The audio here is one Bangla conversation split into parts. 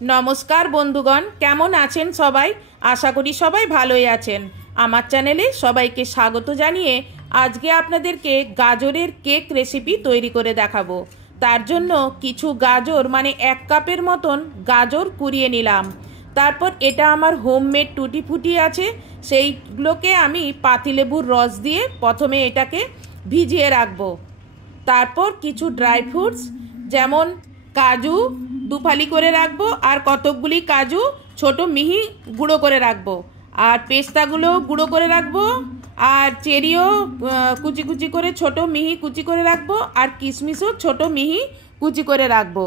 नमस्कार बंधुगण केमन आছেন सबाई आशा करी सबाई भालोई आছেন। आमार चैनेले सबाइके स्वागत जानिए आज के आपनादेरके गाजरेर केक रेसिपि तैरी करे देखाबो। तार जोन्नो किछु गाजर माने एक कापेर मतन गाजर कुड़िए निलाम। तारपर एटा आमार होममेड टुटी फुटी आछे सेइगुलोके आमी पातिलेबुर रस दिए प्रथमे एटाके भिजिए राखबो। तारपर किछु ड्राई फ्रुट्स जेमन काजू दुफाली करे राखबो और कतकगुली काजू छोटो मिहि गुड़ो करे राखबो और पेस्तागुलो गुड़ो करे राखबो और चेरिओ कुचि कुचि करे छोटो मिहि कुचि करे राखबो और किशमिशो छोटो मिहि कुचि करे राखबो।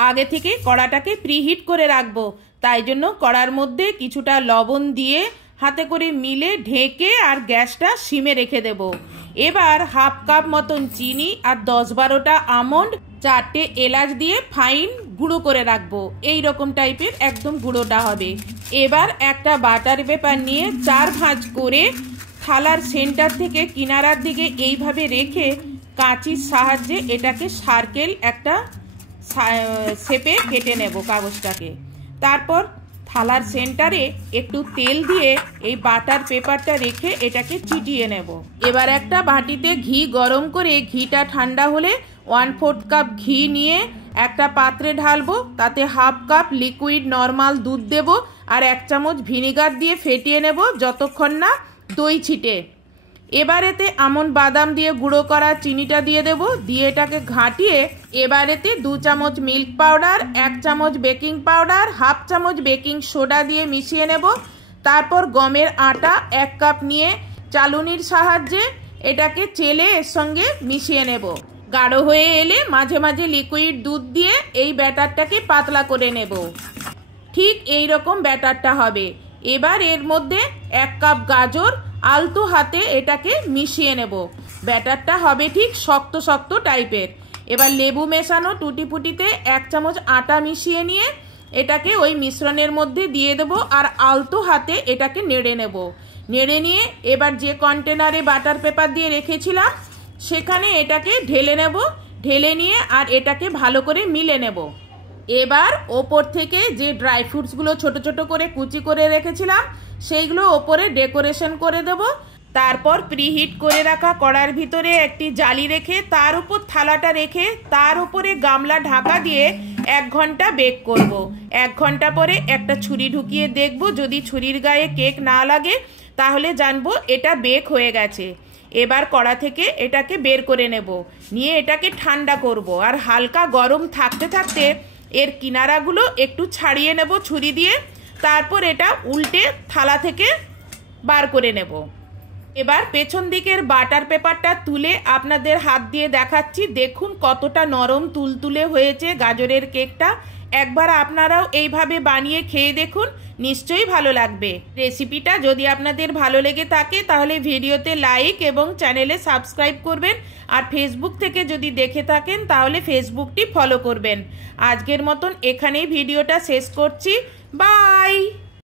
आगे थेके कड़ाटाके प्रीहिट करे राखबो ताई जोन्नो कड़ार मध्य किछुटा लवण दिए हाथे करे मिले ढेके और गैसटा सिमे रेखे देबो। एबार हाफ काप मतन चीनी और 10-12टा आमंड 4টে एलाच दिए फाइन गुड़ो करे राखबो। এই রকম টাইপের একদম গুঁড়োটা হবে। এবার একটা বাটার পেপার নিয়ে 4 ভাঁজ করে থালার সেন্টার থেকে কিনারার দিকে এইভাবে রেখে কাঁচির সাহায্যে এটাকে সার্কেল একটা শেপে কেটে নেব কাগজটাকে। তারপর থালার সেন্টারে একটু তেল দিয়ে এই বাটার পেপারটা রেখে এটাকে চিটিয়ে নেব। এবার একটা বাটিতে ঘি গরম করে ঘিটা ঠান্ডা হলে 1/4 কাপ ঘি নিয়ে একটা পাত্রে ঢালবো। তাতে হাফ কাপ লিকুইড নরমাল দুধ দেব আর 1 চামচ ভিনেগার দিয়ে ফেটিয়ে নেব যতক্ষণ না দই ছিটে। এবার এতে আমন্ড বাদাম দিয়ে গুঁড়ো করা চিনিটা দিয়ে দেব, দিয়ে এটাকে ঘাঁটিয়ে এবার এতে 2 চামচ মিল্ক পাউডার 1 চামচ বেকিং পাউডার হাফ চামচ বেকিং সোডা দিয়ে মিশিয়ে নেব। তারপর গমের আটা 1 কাপ নিয়ে চালুনির সাহায্যে এটাকে চেলে এর সঙ্গে মিশিয়ে নেব। গাঢ় হয়ে এলে মাঝে মাঝে লিকুইড দুধ দিয়ে এই ব্যাটারটাকে পাতলা করে নেব। ঠিক এই রকম ব্যাটারটা হবে। এবার এর মধ্যে 1 কাপ গাজর আলতো হাতে এটাকে মিশিয়ে নেব। ব্যাটারটা হবে ঠিক শক্ত শক্ত টাইপের। এবার লেবু মেশানো টুটি ফুটিতে 1 চামচ আটা মিশিয়ে নিয়ে এটাকে ওই মিশ্রণের মধ্যে দিয়ে দেব আর আলতো হাতে এটাকে নেড়ে নেব। নেড়ে নিয়ে এবার যে কন্টেনারে বাটার পেপার দিয়ে রেখেছিলাম সেখানে এটাকে ঢেলে নেব। ঢেলে নিয়ে আর এটাকে ভালো করে মিলে নেব। এবার ওপর থেকে যে ড্রাই ফ্রুটসগুলো ছোট ছোট করে কুচি করে রেখেছিলাম সেইগুলো ওপরে ডেকোরেশন করে দেব। তারপর প্রিহিট করে রাখা কড়ার ভিতরে একটি জালি রেখে তার উপর থালাটা রেখে তার উপরে গামলা ঢাকা দিয়ে 1 ঘন্টা বেক করব। 1 ঘন্টা পরে একটা ছুরি ঢুকিয়ে দেখব, যদি ছুরির গায়ে কেক না লাগে তাহলে জানবো এটা বেক হয়ে গেছে। এবার কড়া থেকে এটাকে বের করে নেব, নিয়ে এটাকে ঠান্ডা করব আর হালকা গরম থাকতে থাকতে এর কিনারাগুলো একটু ছাড়িয়ে নেব ছুরি দিয়ে। তারপর এটা উল্টে থালা থেকে বার করে নেব। এবার পেছন দিকের বাটার পেপারটা তুলে আপনাদের হাত দিয়ে দেখাচ্ছি, দেখুন কতটা নরম তুলতুলে হয়েছে গাজরের কেকটা। একবার আপনারাও এইভাবে বানিয়ে খেয়ে দেখুন, নিশ্চয়ই ভালো লাগবে। রেসিপিটা যদি আপনাদের ভালো লেগে থাকে তাহলে ভিডিওতে লাইক এবং চ্যানেলে সাবস্ক্রাইব করবেন আর ফেসবুক থেকে যদি দেখে থাকেন তাহলে ফেসবুকটি ফলো করবেন। আজকের মতন এখানেই ভিডিওটা শেষ করছি। বাই।